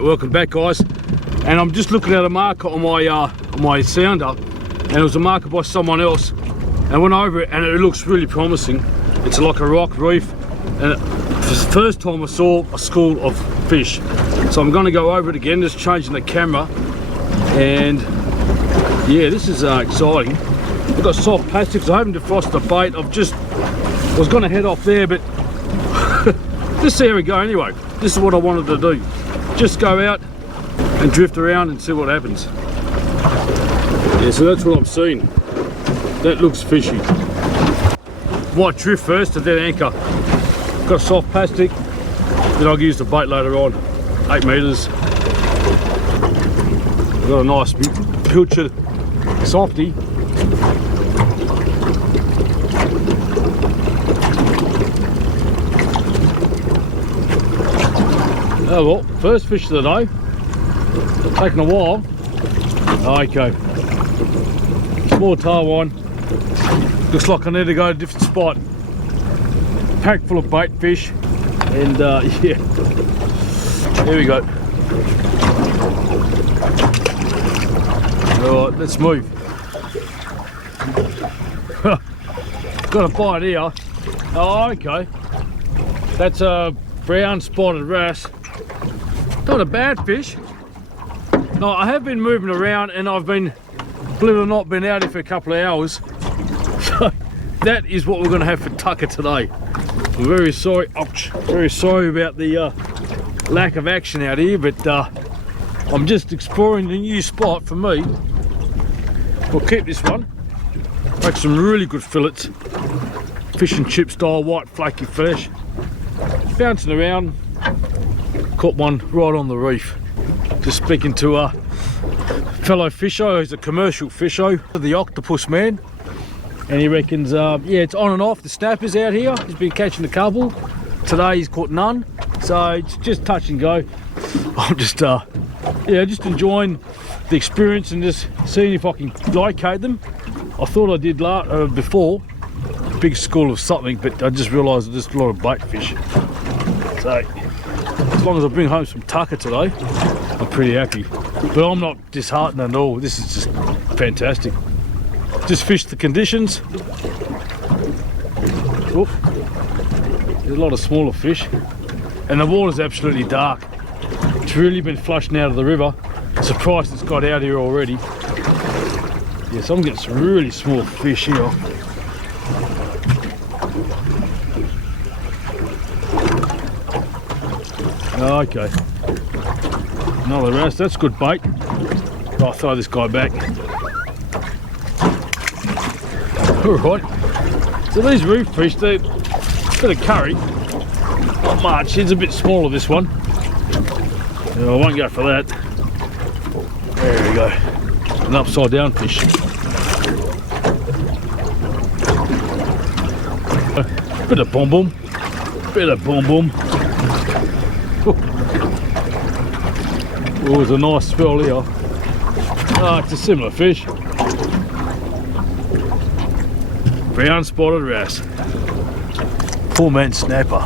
Welcome back, guys. And I'm just looking at a marker on my sounder, and it was a marker by someone else. And I went over it, and it looks really promising. It's like a rock reef, and it's the first time I saw a school of fish. So I'm going to go over it again, just changing the camera. And yeah, this is exciting. I've got soft plastics. I haven't defrosted the bait. I was going to head off there, but just see how we go anyway. This is what I wanted to do. Just go out and drift around and see what happens. Yeah, so that's what I'm seeing. That looks fishy. Might drift first and then anchor. Got soft plastic, then I'll use the bait later on. 8 meters. Got a nice pilchard softy. Oh well, first fish of the day. Taking a while. Okay. Small tar one. Looks like I need to go to a different spot. Pack full of bait fish. And yeah. Here we go. Alright, let's move. Got a bite here. Oh, okay. That's a brown spotted wrasse. Not a bad fish. No, I have been moving around, and I've been, believe it or not, been out here for a couple of hours. So that is what we're going to have for tucker today. I'm very sorry, ouch, very sorry about the lack of action out here, but I'm just exploring the new spot for me. We'll keep this one. Make some really good fillets. Fish and chip style, white flaky flesh. Bouncing around. Caught one right on the reef. Just speaking to a fellow fisher who's a commercial fisher, the octopus man, and he reckons yeah, it's on and off. The snappers out here, he's been catching a couple. Today he's caught none, so it's just touch and go. I'm just yeah, just enjoying the experience and just seeing if I can locate them. I thought I did before, big school of something, but I just realised there's a lot of bait fish. So as long as I bring home some tucker today, I'm pretty happy. But I'm not disheartened at all. This is just fantastic. Just fished the conditions. Oop. There's a lot of smaller fish. And the water's absolutely dark. It's really been flushing out of the river. Surprised it's got out here already. Yeah, so I'm getting some really small fish here. Okay, another wrasse. That's good bait. I'll throw this guy back. Alright, so these reef fish, they're a bit of curry, not much. It's a bit smaller, this one. I won't go for that. There we go, an upside down fish. Bit of boom boom, bit of boom boom. Oh, there's a nice spell here. Oh, it's a similar fish. Brown spotted wrasse. Poor man snapper.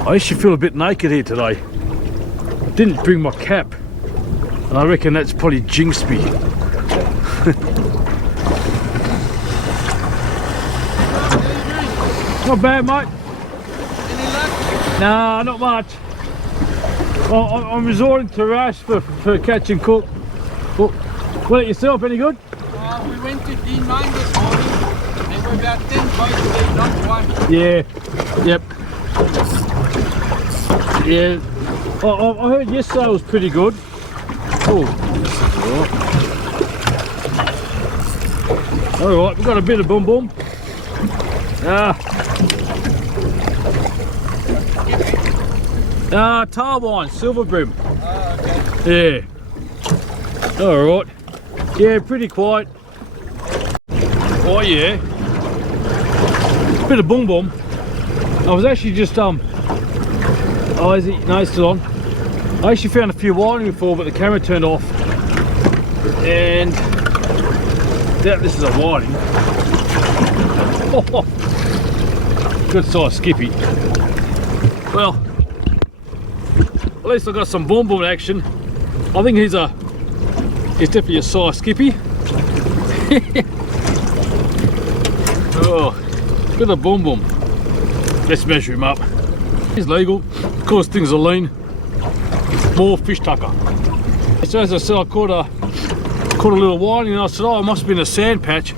I actually feel a bit naked here today. I didn't bring my cap, and I reckon that's probably jinxed me. Not bad, mate. Any luck? Nah, not much. Well, I'm resorting to wrasse for catch and cook. Well, yourself, any good? We went to D9 this morning. There were about 10 bites there, not one. Yeah. Yep. Yeah. I heard yesterday was pretty good. Oh. Alright, we've got a bit of boom boom. Tarwine, silver brim. Okay. Yeah. Alright. Yeah, pretty quiet. Oh yeah. Bit of boom boom. I was actually just oh, is it? No, it's still on. I actually found a few whiting before, but the camera turned off. And this is a whiting. Good size skippy. Well, at least I got some boom boom action. I think he's definitely a size skippy. Oh, bit of boom boom. Let's measure him up. He's legal. Of course, things are lean. More fish tucker. So as I said, I caught a little whiting, and I said, oh, it must have been a sand patch.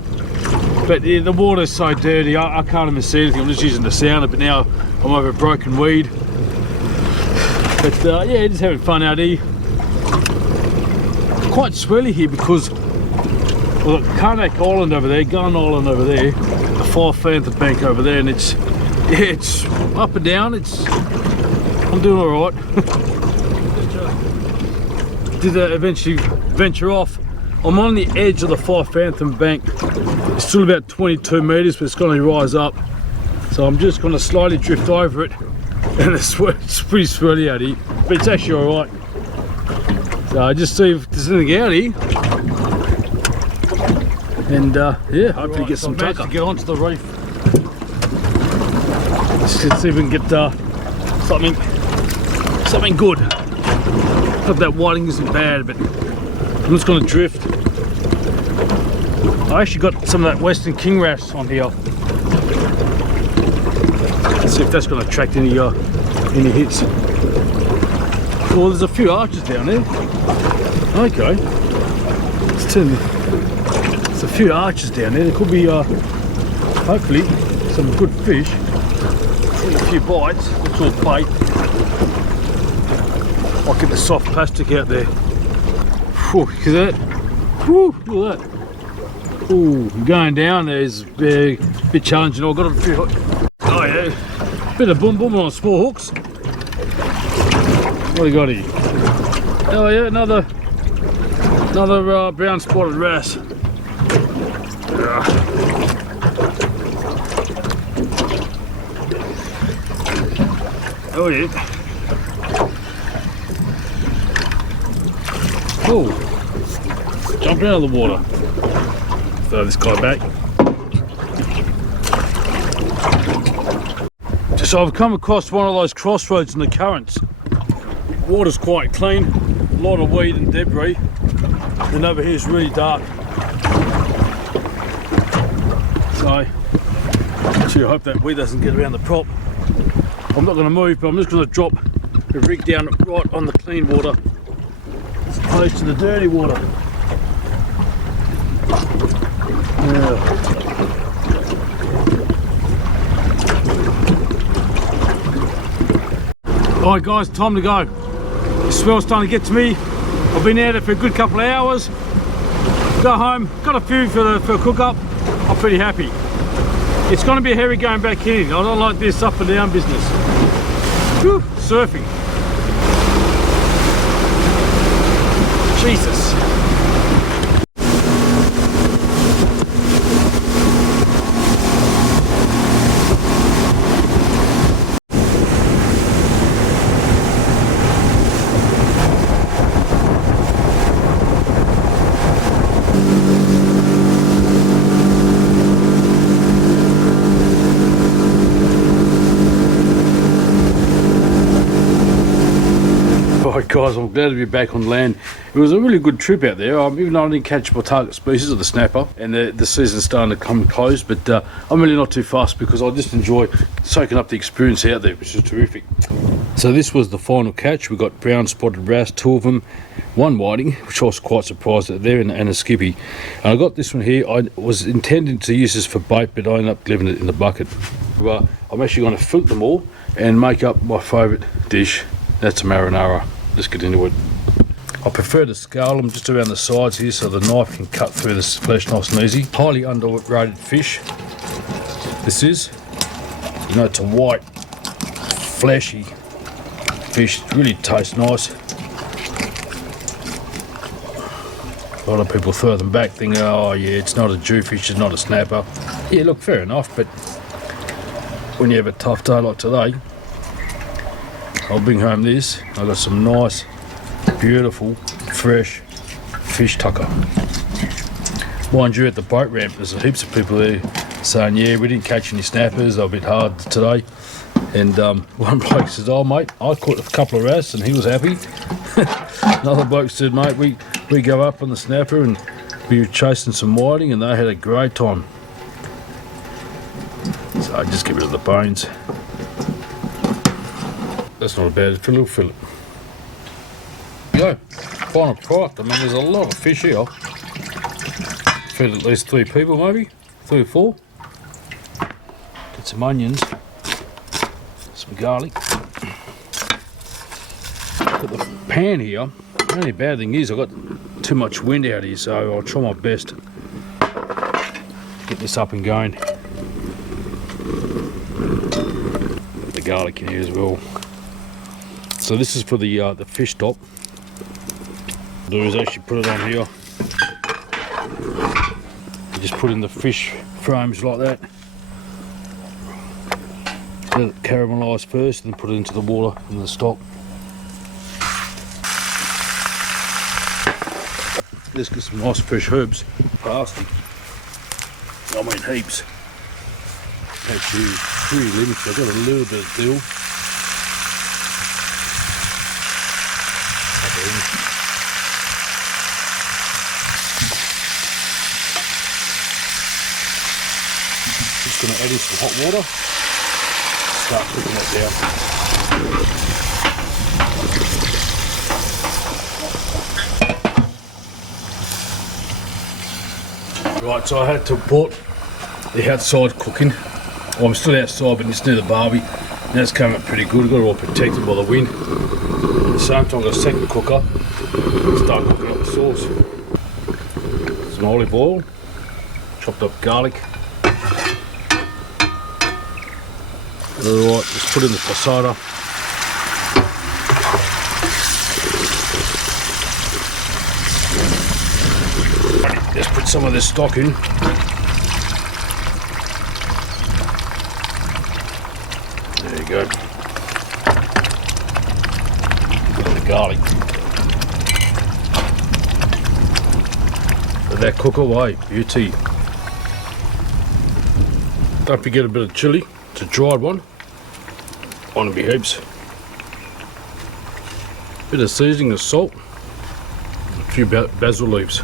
But yeah, the water's so dirty, I can't even see anything. I'm just using the sounder, but now I'm over a broken weed. But yeah, just having fun out here. Quite swelly here because we've got Karnak Island over there, Gun Island over there, the Fatham Bank over there, and it's up and down. I'm doing all right. Did eventually venture off. I'm on the edge of the Fatham Bank. It's still about 22 meters, but it's going to rise up. So I'm just going to slowly drift over it, and it's pretty swirly out here, but it's actually all right. So I just see if there's anything out here, and yeah, hopefully get some tucker. To get onto the reef. Let's see if we can get something good. Hope that whiting isn't bad, but I'm just going to drift. I actually got some of that Western King wrasse on here. Let's see if that's going to attract any hits. Well, there's a few arches down there. Okay. There's a few arches down there. There could be, hopefully, some good fish. A few bites. Looks all bait. I'll get the soft plastic out there. Whew, look at that. Whew, look at that. Ooh, going down there is a bit challenging. I've got a few. Oh yeah, bit of boom boom on small hooks. What do you got here? Oh yeah, another brown spotted wrasse. Oh yeah. Oh, jumping out of the water. Throw this guy back. So I've come across one of those crossroads in the currents. Water's quite clean, a lot of weed and debris, and over here is really dark. So, gee, I hope that weed doesn't get around the prop. I'm not going to move, but I'm just going to drop the rig down right on the clean water, as opposed to the dirty water. Yeah. Alright guys, time to go. The swell's starting to get to me. I've been out there for a good couple of hours. Go home, got a few for a cook up. I'm pretty happy. It's going to be hairy going back in. I don't like this up and down business. Whew, surfing. Jesus. Alright guys, I'm glad to be back on land. It was a really good trip out there, even though I didn't catch my target species of the snapper, and the season's starting to come close, but I'm really not too fussed because I just enjoy soaking up the experience out there, which is terrific. So this was the final catch. We got brown spotted wrasse, 2 of them, 1 whiting, which I was quite surprised at there, and a skippy. And I got this one here. I was intending to use this for bait, but I ended up leaving it in the bucket. But I'm actually going to fillet them all and make up my favourite dish. That's a marinara. Let's get into it. I prefer to scale them just around the sides here so the knife can cut through this flesh nice and easy. Highly underrated fish. This is, you know, it's a white, fleshy fish. It really tastes nice. A lot of people throw them back thinking, oh yeah, it's not a jewfish, it's not a snapper. Yeah, look, fair enough, but when you have a tough day like today, I'll bring home this. I've got some nice, beautiful, fresh fish tucker. Mind you, at the boat ramp, there's heaps of people there saying, yeah, we didn't catch any snappers, they're a bit hard today. And one bloke says, "Oh mate, I caught a couple of wrasse," and he was happy. Another bloke said, "Mate, we go up on the snapper and we were chasing some whiting, and they had a great time." So I just get rid of the bones. That's not a bad little fillet. Go, final product. I mean, there's a lot of fish here. Fed at least 3 people, maybe 3 or 4. Get some onions, some garlic. Got the pan here. The only bad thing is I've got too much wind out here, so I'll try my best to get this up and going. The garlic in here as well. So this is for the fish top. What I do is actually put it on here. You just put in the fish frames like that. Let it caramelise first, then put it into the water and the stock. Let's get some nice fresh herbs, parsley. I mean heaps. Actually, pretty limited. I've got a little bit of dill. Just going to add in some hot water. Start cooking that down. Right, so I had to put the outside cooking. Well, I'm still outside, but it's near the barbie. Now it's coming up pretty good. I've got it all protected by the wind. At the same time, I've got a second cooker. Start cooking up the sauce. Some olive oil, chopped up garlic. Alright, just put in the passata. Let's put some of this stock in. There you go. Put in the garlic. Let that cook away, beauty. Don't forget a bit of chilli. It's a dried one. On to be heaps. Bit of seasoning of salt. A few basil leaves.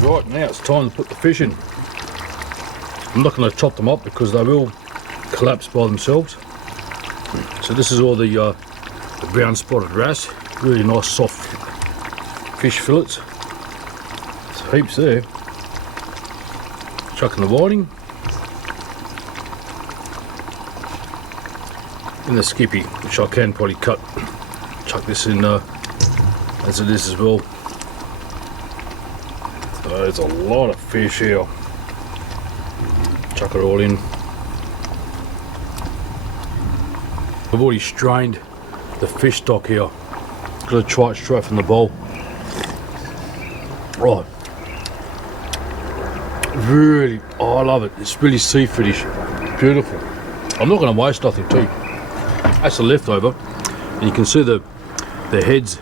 Right, now it's time to put the fish in. I'm not going to chop them up because they will collapse by themselves. So this is all the brown spotted wrasse. Really nice soft fish fillets. There's heaps there. Chucking the whiting. And the skippy, which I can probably cut. Chuck this in as it is as well. There's a lot of fish here. Chuck it all in. I've already strained the fish stock here. Got to try it straight from the bowl. Right. Really, oh, I love it. It's really seafoodish. Beautiful. I'm not going to waste nothing too. That's a leftover. And you can see the heads,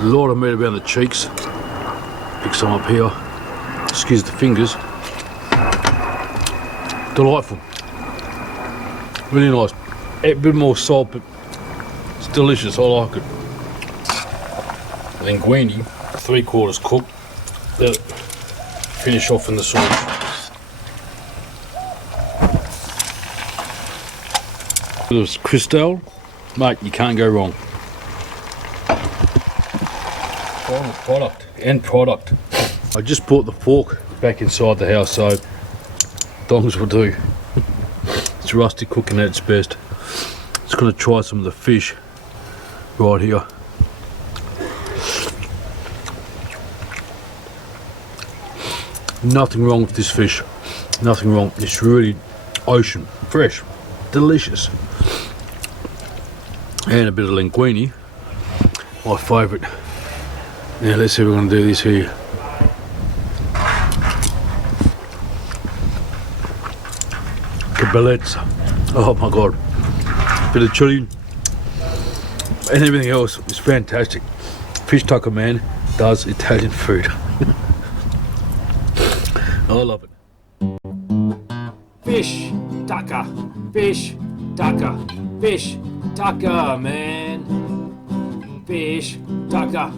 a lot of meat around the cheeks. Pick some up here. Excuse the fingers. Delightful. Really nice. A bit more salt, but it's delicious. I like it. Linguine, 3/4 cooked. Let it finish off in the sauce. This Cristal, mate, you can't go wrong. Final product. I just brought the fork back inside the house, so dongs will do. It's rusty cooking at its best. Just gonna try some of the fish right here. Nothing wrong with this fish. Nothing wrong. It's really ocean, fresh, delicious. And a bit of linguine, my favourite. Now let's see if we're going to do this here. Cabellets. Oh my god. Bit of chili and everything else is fantastic. Fish Taco Man does Italian food. I love it. fish, tacker, fish, tacker, fish, tacker, man. Fish, tacker,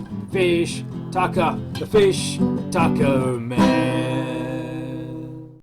the fish, tacker, man.